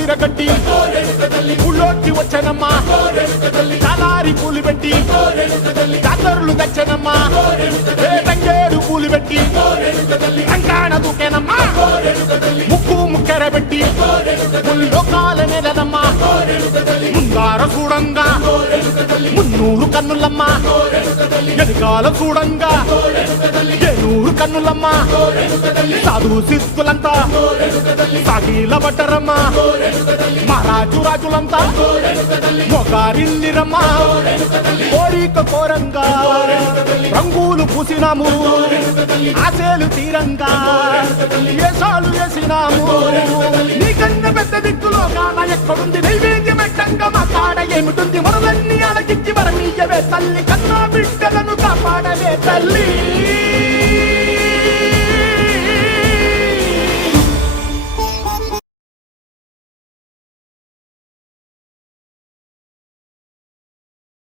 విరగట్టి ఊళ్ళోకి వచ్చనమ్మా చాలారి పూలు పెట్టి జాతరులు తెచ్చనమ్మా తంగేడు పూలు పెట్టి రంగాణ దూకేనమ్మా ముక్కు ముక్కెర పెట్టి ముల్లోకాల నెలనమ్మా ముందార చూడంగా మున్నూరు కన్నులమ్మా ఎనకాల చూడంగా ఏనూరు కన్నులమ్మా సాధు సిద్ధులంతా సాగిల పట్టరమ్మా మహారాజు రాజులంతా మొగారిల్లిరమ్మా కోరిక కోరంగా రంగులు పూసినాము ఆశలు తీరంగా ఏసాలు వేసినాము నీకన్నా పెద్ద దిక్కులో కాన ఎక్కడుంది నైవేద్యం పెట్టంగా మా కాడ ఏమిటుంది మనలన్నీ అలకించి మరమీయవే తల్లి